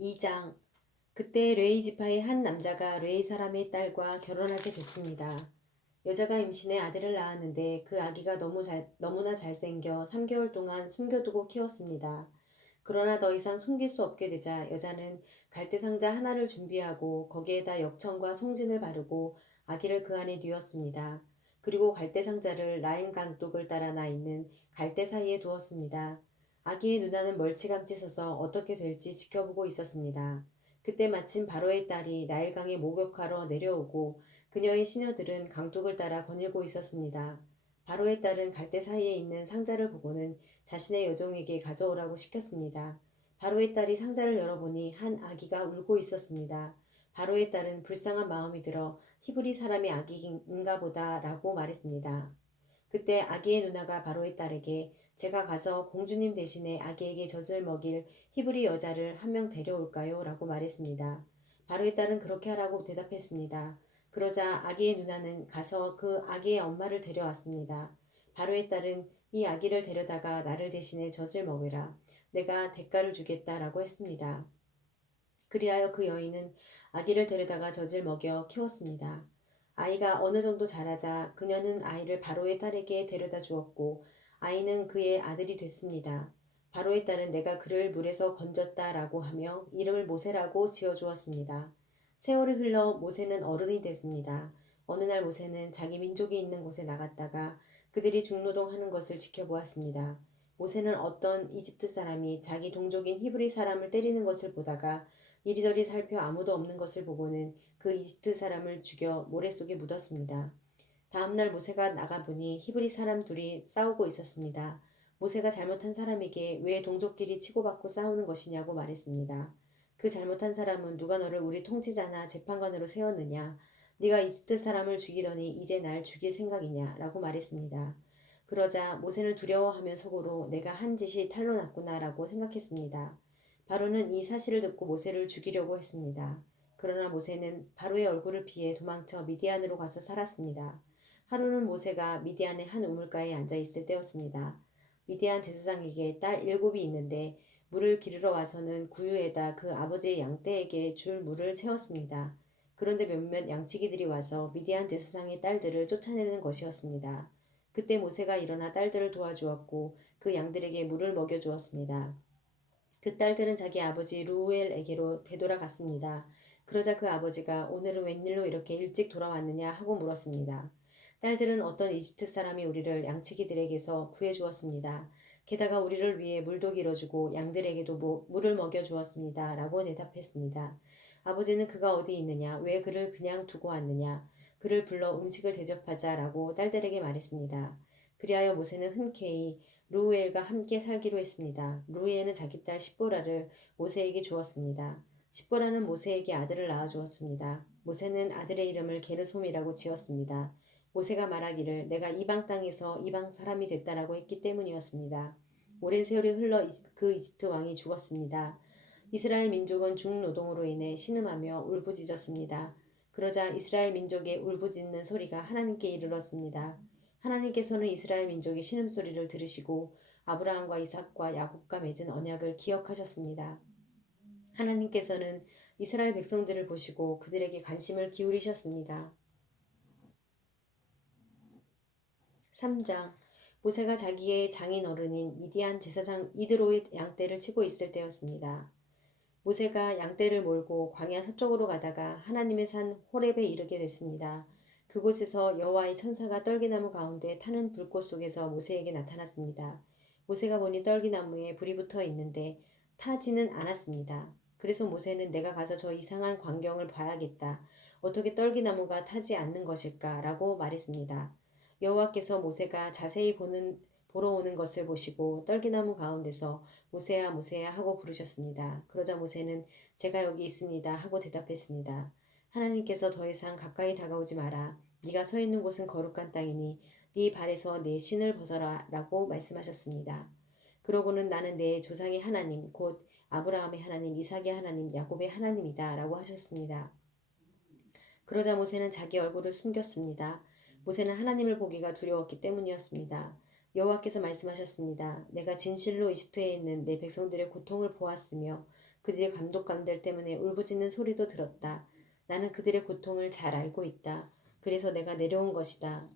2장. 그때 레위 지파의 한 남자가 레위 사람의 딸과 결혼하게 됐습니다. 여자가 임신해 아들을 낳았는데 그 아기가 너무나 잘생겨 3개월 동안 숨겨두고 키웠습니다. 그러나 더 이상 숨길 수 없게 되자 여자는 갈대 상자 하나를 준비하고 거기에다 역청과 송진을 바르고 아기를 그 안에 뉘었습니다. 그리고 갈대 상자를 라인 강둑을 따라 나 있는 갈대 사이에 두었습니다. 아기의 누나는 멀찌감치 서서 어떻게 될지 지켜보고 있었습니다. 그때 마침 바로의 딸이 나일강에 목욕하러 내려오고 그녀의 시녀들은 강둑을 따라 거닐고 있었습니다. 바로의 딸은 갈대 사이에 있는 상자를 보고는 자신의 여종에게 가져오라고 시켰습니다. 바로의 딸이 상자를 열어보니 한 아기가 울고 있었습니다. 바로의 딸은 불쌍한 마음이 들어 히브리 사람의 아기인가 보다 라고 말했습니다. 그때 아기의 누나가 바로의 딸에게 제가 가서 공주님 대신에 아기에게 젖을 먹일 히브리 여자를 한 명 데려올까요? 라고 말했습니다. 바로의 딸은 그렇게 하라고 대답했습니다. 그러자 아기의 누나는 가서 그 아기의 엄마를 데려왔습니다. 바로의 딸은 이 아기를 데려다가 나를 대신에 젖을 먹으라. 내가 대가를 주겠다라고 했습니다. 그리하여 그 여인은 아기를 데려다가 젖을 먹여 키웠습니다. 아이가 어느 정도 자라자 그녀는 아이를 바로의 딸에게 데려다 주었고 아이는 그의 아들이 됐습니다. 바로의 딸은 내가 그를 물에서 건졌다라고 하며 이름을 모세라고 지어주었습니다. 세월이 흘러 모세는 어른이 됐습니다. 어느 날 모세는 자기 민족이 있는 곳에 나갔다가 그들이 중노동하는 것을 지켜보았습니다. 모세는 어떤 이집트 사람이 자기 동족인 히브리 사람을 때리는 것을 보다가 이리저리 살펴 아무도 없는 것을 보고는 그 이집트 사람을 죽여 모래 속에 묻었습니다. 다음날 모세가 나가보니 히브리 사람 둘이 싸우고 있었습니다. 모세가 잘못한 사람에게 왜 동족끼리 치고받고 싸우는 것이냐고 말했습니다. 그 잘못한 사람은 누가 너를 우리 통치자나 재판관으로 세웠느냐? 네가 이집트 사람을 죽이더니 이제 날 죽일 생각이냐? 라고 말했습니다. 그러자 모세는 두려워하며 속으로 내가 한 짓이 탄로났구나 라고 생각했습니다. 바로는 이 사실을 듣고 모세를 죽이려고 했습니다. 그러나 모세는 바로의 얼굴을 피해 도망쳐 미디안으로 가서 살았습니다. 하루는 모세가 미디안의 한 우물가에 앉아 있을 때였습니다. 미디안 제사장에게 딸 7이 있는데 물을 기르러 와서는 구유에다 그 아버지의 양떼에게 줄 물을 채웠습니다. 그런데 몇몇 양치기들이 와서 미디안 제사장의 딸들을 쫓아내는 것이었습니다. 그때 모세가 일어나 딸들을 도와주었고 그 양들에게 물을 먹여주었습니다. 그 딸들은 자기 아버지 루우엘에게로 되돌아갔습니다. 그러자 그 아버지가 오늘은 웬일로 이렇게 일찍 돌아왔느냐 하고 물었습니다. 딸들은 어떤 이집트 사람이 우리를 양치기들에게서 구해주었습니다. 게다가 우리를 위해 물도 길어주고 양들에게도 물을 먹여주었습니다. 라고 대답했습니다. 아버지는 그가 어디 있느냐? 왜 그를 그냥 두고 왔느냐? 그를 불러 음식을 대접하자라고 딸들에게 말했습니다. 그리하여 모세는 흔쾌히 루우엘과 함께 살기로 했습니다. 루우엘은 자기 딸 십보라를 모세에게 주었습니다. 십보라는 모세에게 아들을 낳아 주었습니다. 모세는 아들의 이름을 게르솜이라고 지었습니다. 모세가 말하기를 내가 이방 땅에서 이방 사람이 됐다라고 했기 때문이었습니다. 오랜 세월이 흘러 그 이집트 왕이 죽었습니다. 이스라엘 민족은 중노동으로 인해 신음하며 울부짖었습니다. 그러자 이스라엘 민족의 울부짖는 소리가 하나님께 이르렀습니다. 하나님께서는 이스라엘 민족의 신음소리를 들으시고 아브라함과 이삭과 야곱과 맺은 언약을 기억하셨습니다. 하나님께서는 이스라엘 백성들을 보시고 그들에게 관심을 기울이셨습니다. 3장. 모세가 자기의 장인 어른인 미디안 제사장 이드로의 양떼를 치고 있을 때였습니다. 모세가 양떼를 몰고 광야 서쪽으로 가다가 하나님의 산 호렙에 이르게 됐습니다. 그곳에서 여호와의 천사가 떨기나무 가운데 타는 불꽃 속에서 모세에게 나타났습니다. 모세가 보니 떨기나무에 불이 붙어 있는데 타지는 않았습니다. 그래서 모세는 내가 가서 저 이상한 광경을 봐야겠다. 어떻게 떨기나무가 타지 않는 것일까? 라고 말했습니다. 여호와께서 모세가 자세히 보러 오는 것을 보시고 떨기나무 가운데서 모세야 모세야 하고 부르셨습니다. 그러자 모세는 제가 여기 있습니다 하고 대답했습니다. 하나님께서 더 이상 가까이 다가오지 마라. 네가 서 있는 곳은 거룩한 땅이니 네 발에서 내 신을 벗어라 라고 말씀하셨습니다. 그러고는 나는 내 조상의 하나님 곧 아브라함의 하나님 이삭의 하나님 야곱의 하나님이다 라고 하셨습니다. 그러자 모세는 자기 얼굴을 숨겼습니다. 모세는 하나님을 보기가 두려웠기 때문이었습니다. 여호와께서 말씀하셨습니다. 내가 진실로 이집트에 있는 내 백성들의 고통을 보았으며 그들이 감독관들 때문에 울부짖는 소리도 들었다. 나는 그들의 고통을 잘 알고 있다. 그래서 내가 내려온 것이다.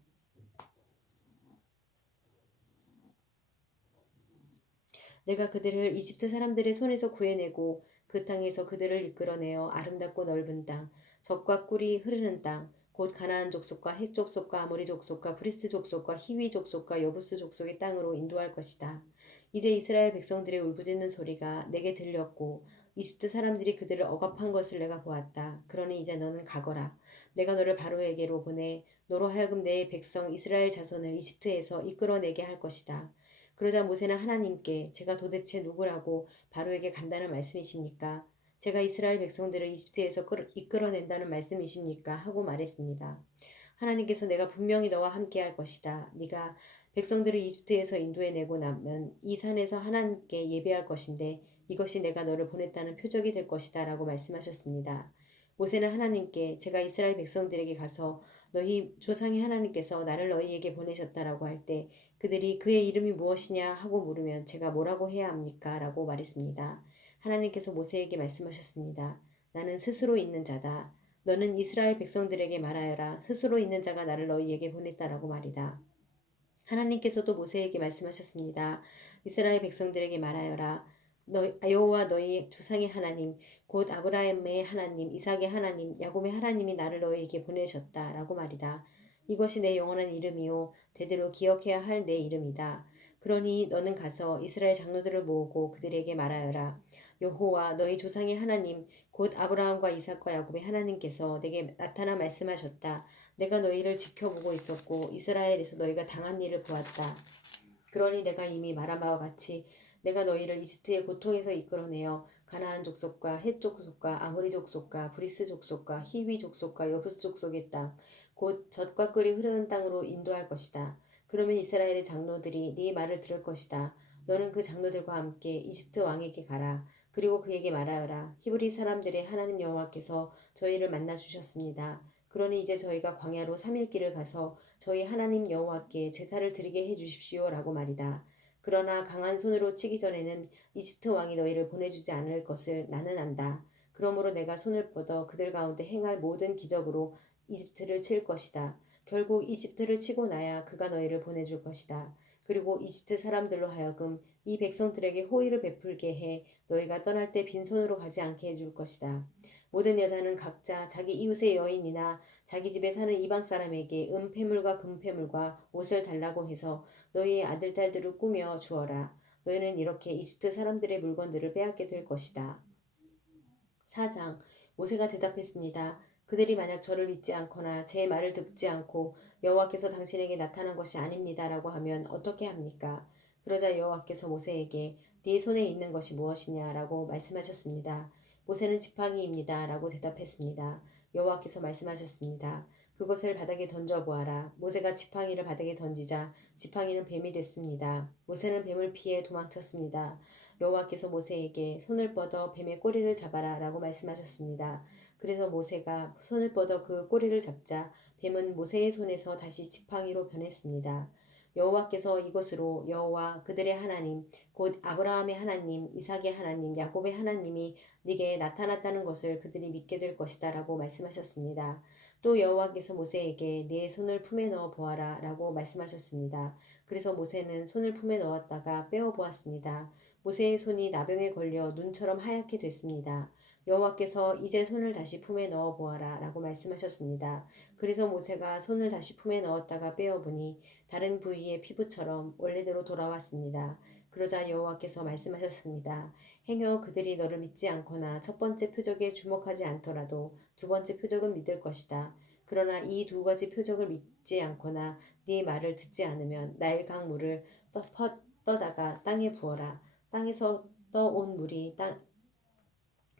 내가 그들을 이집트 사람들의 손에서 구해내고 그 땅에서 그들을 이끌어내어 아름답고 넓은 땅, 젖과 꿀이 흐르는 땅, 곧 가나안 족속과 헷 족속과 아모리 족속과 브리스 족속과 히위 족속과 여부스 족속의 땅으로 인도할 것이다. 이제 이스라엘 백성들의 울부짖는 소리가 내게 들렸고 이집트 사람들이 그들을 억압한 것을 내가 보았다. 그러니 이제 너는 가거라. 내가 너를 바로에게로 보내 너로 하여금 내 백성 이스라엘 자손을 이집트에서 이끌어내게 할 것이다. 그러자 모세는 하나님께 제가 도대체 누구라고 바로에게 간다는 말씀이십니까? 제가 이스라엘 백성들을 이집트에서 이끌어낸다는 말씀이십니까? 하고 말했습니다. 하나님께서 내가 분명히 너와 함께 할 것이다. 네가 백성들을 이집트에서 인도해내고 나면 이 산에서 하나님께 예배할 것인데 이것이 내가 너를 보냈다는 표적이 될 것이다 라고 말씀하셨습니다. 모세는 하나님께 제가 이스라엘 백성들에게 가서 너희 조상의 하나님께서 나를 너희에게 보내셨다라고 할 때 그들이 그의 이름이 무엇이냐 하고 물으면 제가 뭐라고 해야 합니까? 라고 말했습니다. 하나님께서 모세에게 말씀하셨습니다. 나는 스스로 있는 자다. 너는 이스라엘 백성들에게 말하여라. 스스로 있는 자가 나를 너희에게 보냈다라고 말이다. 하나님께서도 모세에게 말씀하셨습니다. 이스라엘 백성들에게 말하여라. 여호와 너희 조상의 하나님 곧 아브라함의 하나님 이삭의 하나님 야곱의 하나님이 나를 너희에게 보내셨다라고 말이다. 이것이 내 영원한 이름이요 대대로 기억해야 할 내 이름이다. 그러니 너는 가서 이스라엘 장로들을 모으고 그들에게 말하여라. 여호와 너희 조상의 하나님 곧 아브라함과 이삭과 야곱의 하나님께서 내게 나타나 말씀하셨다. 내가 너희를 지켜보고 있었고 이스라엘에서 너희가 당한 일을 보았다. 그러니 내가 이미 말한 바와 같이 내가 너희를 이집트의 고통에서 이끌어내어 가나안 족속과 헷 족속과 아모리 족속과 브리스 족속과 히위 족속과 여부스 족속의 땅 곧 젖과 꿀이 흐르는 땅으로 인도할 것이다. 그러면 이스라엘의 장로들이 네 말을 들을 것이다. 너는 그 장로들과 함께 이집트 왕에게 가라. 그리고 그에게 말하여라. 히브리 사람들의 하나님 여호와께서 저희를 만나 주셨습니다. 그러니 이제 저희가 광야로 3일 길을 가서 저희 하나님 여호와께 제사를 드리게 해 주십시오라고 말이다. 그러나 강한 손으로 치기 전에는 이집트 왕이 너희를 보내주지 않을 것을 나는 안다. 그러므로 내가 손을 뻗어 그들 가운데 행할 모든 기적으로 이집트를 칠 것이다. 결국 이집트를 치고 나야 그가 너희를 보내줄 것이다. 그리고 이집트 사람들로 하여금 이 백성들에게 호의를 베풀게 해 너희가 떠날 때 빈손으로 가지 않게 해줄 것이다. 모든 여자는 각자 자기 이웃의 여인이나 자기 집에 사는 이방 사람에게 은폐물과 금폐물과 옷을 달라고 해서 너희의 아들 딸들을 꾸며 주어라. 너희는 이렇게 이집트 사람들의 물건들을 빼앗게 될 것이다. 4장 모세가 대답했습니다. 그들이 만약 저를 믿지 않거나 제 말을 듣지 않고 여호와께서 당신에게 나타난 것이 아닙니다라고 하면 어떻게 합니까? 그러자 여호와께서 모세에게 네 손에 있는 것이 무엇이냐라고 말씀하셨습니다. 모세는 지팡이입니다라고 대답했습니다. 여호와께서 말씀하셨습니다. 그것을 바닥에 던져보아라. 모세가 지팡이를 바닥에 던지자 지팡이는 뱀이 됐습니다. 모세는 뱀을 피해 도망쳤습니다. 여호와께서 모세에게 손을 뻗어 뱀의 꼬리를 잡아라 라고 말씀하셨습니다. 그래서 모세가 손을 뻗어 그 꼬리를 잡자 뱀은 모세의 손에서 다시 지팡이로 변했습니다. 여호와께서 이것으로 여호와 그들의 하나님 곧 아브라함의 하나님 이삭의 하나님 야곱의 하나님이 네게 나타났다는 것을 그들이 믿게 될 것이다 라고 말씀하셨습니다. 또 여호와께서 모세에게 네 손을 품에 넣어 보아라 라고 말씀하셨습니다. 그래서 모세는 손을 품에 넣었다가 빼어 보았습니다. 모세의 손이 나병에 걸려 눈처럼 하얗게 됐습니다. 여호와께서 이제 손을 다시 품에 넣어 보아라 라고 말씀하셨습니다. 그래서 모세가 손을 다시 품에 넣었다가 빼어보니 다른 부위의 피부처럼 원래대로 돌아왔습니다. 그러자 여호와께서 말씀하셨습니다. 행여 그들이 너를 믿지 않거나 첫 번째 표적에 주목하지 않더라도 두 번째 표적은 믿을 것이다. 그러나 이 두 가지 표적을 믿지 않거나 네 말을 듣지 않으면 나일강 물을 떠다가 땅에 부어라. 땅에서 떠온 물이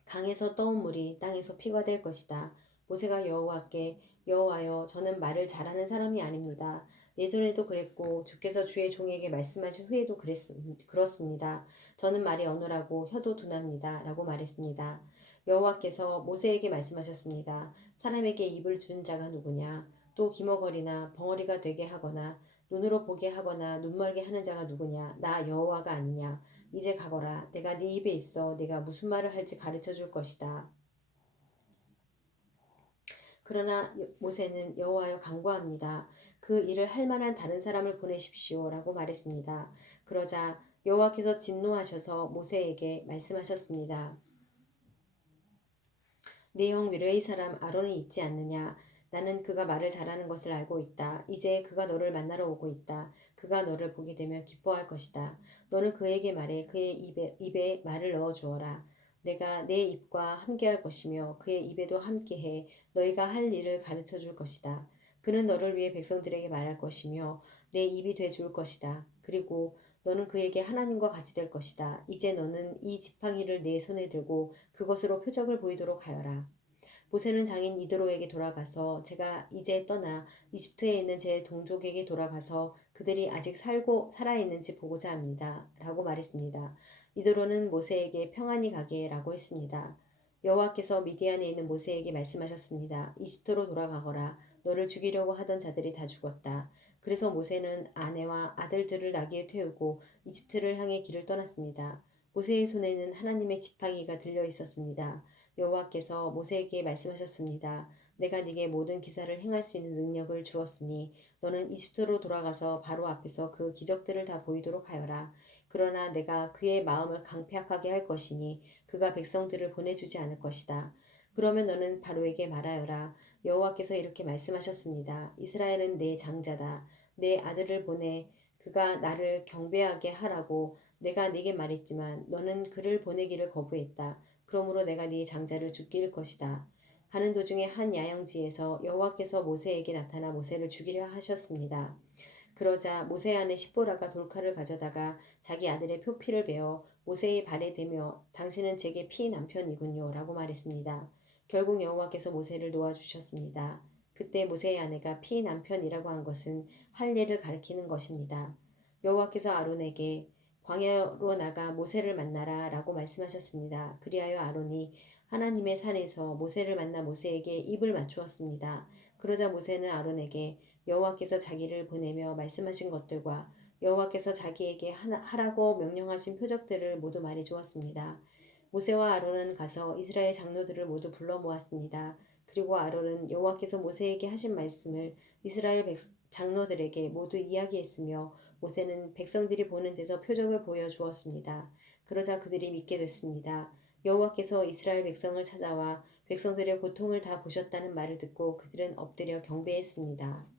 강에서 떠온 물이 땅에서 피가 될 것이다. 모세가 여호와께 여호와여 저는 말을 잘하는 사람이 아닙니다. 예전에도 그랬고 주께서 주의 종에게 말씀하신 후에도 그렇습니다. 저는 말이 어눌하고 혀도 둔합니다. 라고 말했습니다. 여호와께서 모세에게 말씀하셨습니다. 사람에게 입을 준 자가 누구냐? 또 기머거리나 벙어리가 되게 하거나 눈으로 보게 하거나 눈멀게 하는 자가 누구냐? 나 여호와가 아니냐? 이제 가거라. 내가 네 입에 있어 네가 무슨 말을 할지 가르쳐 줄 것이다. 그러나 모세는 여호와여 간구합니다. 그 일을 할 만한 다른 사람을 보내십시오 라고 말했습니다. 그러자 여호와께서 진노하셔서 모세에게 말씀하셨습니다. 네 형 르웨이 사람 아론이 있지 않느냐? 나는 그가 말을 잘하는 것을 알고 있다. 이제 그가 너를 만나러 오고 있다. 그가 너를 보게 되면 기뻐할 것이다. 너는 그에게 말해 그의 입에 말을 넣어 주어라. 내가 내 입과 함께할 것이며 그의 입에도 함께해 너희가 할 일을 가르쳐 줄 것이다. 그는 너를 위해 백성들에게 말할 것이며 내 입이 돼 줄 것이다. 그리고 너는 그에게 하나님과 같이 될 것이다. 이제 너는 이 지팡이를 내 손에 들고 그것으로 표적을 보이도록 하여라. 모세는 장인 이드로에게 돌아가서 제가 이제 떠나 이집트에 있는 제 동족에게 돌아가서 그들이 아직 살아있는지 보고자 합니다. 라고 말했습니다. 이드로는 모세에게 평안히 가게 라고 했습니다. 여호와께서 미디안에 있는 모세에게 말씀하셨습니다. 이집트로 돌아가거라. 너를 죽이려고 하던 자들이 다 죽었다. 그래서 모세는 아내와 아들들을 나귀에 태우고 이집트를 향해 길을 떠났습니다. 모세의 손에는 하나님의 지팡이가 들려 있었습니다. 여호와께서 모세에게 말씀하셨습니다. 내가 네게 모든 기사를 행할 수 있는 능력을 주었으니 너는 이집트로 돌아가서 바로 앞에서 그 기적들을 다 보이도록 하여라. 그러나 내가 그의 마음을 강팍하게 할 것이니 그가 백성들을 보내주지 않을 것이다. 그러면 너는 바로에게 말하여라. 여호와께서 이렇게 말씀하셨습니다. 이스라엘은 내 장자다. 내 아들을 보내 그가 나를 경배하게 하라고 내가 네게 말했지만 너는 그를 보내기를 거부했다. 그러므로 내가 네 장자를 죽일 것이다. 가는 도중에 한 야영지에서 여호와께서 모세에게 나타나 모세를 죽이려 하셨습니다. 그러자 모세의 아내 십보라가 돌칼을 가져다가 자기 아들의 표피를 베어 모세의 발에 대며 당신은 제게 피 남편이군요 라고 말했습니다. 결국 여호와께서 모세를 놓아주셨습니다. 그때 모세의 아내가 피 남편이라고 한 것은 할 일을 가리키는 것입니다. 여호와께서 아론에게 광야로 나가 모세를 만나라 라고 말씀하셨습니다. 그리하여 아론이 하나님의 산에서 모세를 만나 모세에게 입을 맞추었습니다. 그러자 모세는 아론에게 여호와께서 자기를 보내며 말씀하신 것들과 여호와께서 자기에게 하라고 명령하신 표적들을 모두 말해 주었습니다. 모세와 아론은 가서 이스라엘 장로들을 모두 불러 모았습니다. 그리고 아론은 여호와께서 모세에게 하신 말씀을 이스라엘 장로들에게 모두 이야기했으며 모세는 백성들이 보는 데서 표적을 보여 주었습니다. 그러자 그들이 믿게 됐습니다. 여호와께서 이스라엘 백성을 찾아와 백성들의 고통을 다 보셨다는 말을 듣고 그들은 엎드려 경배했습니다.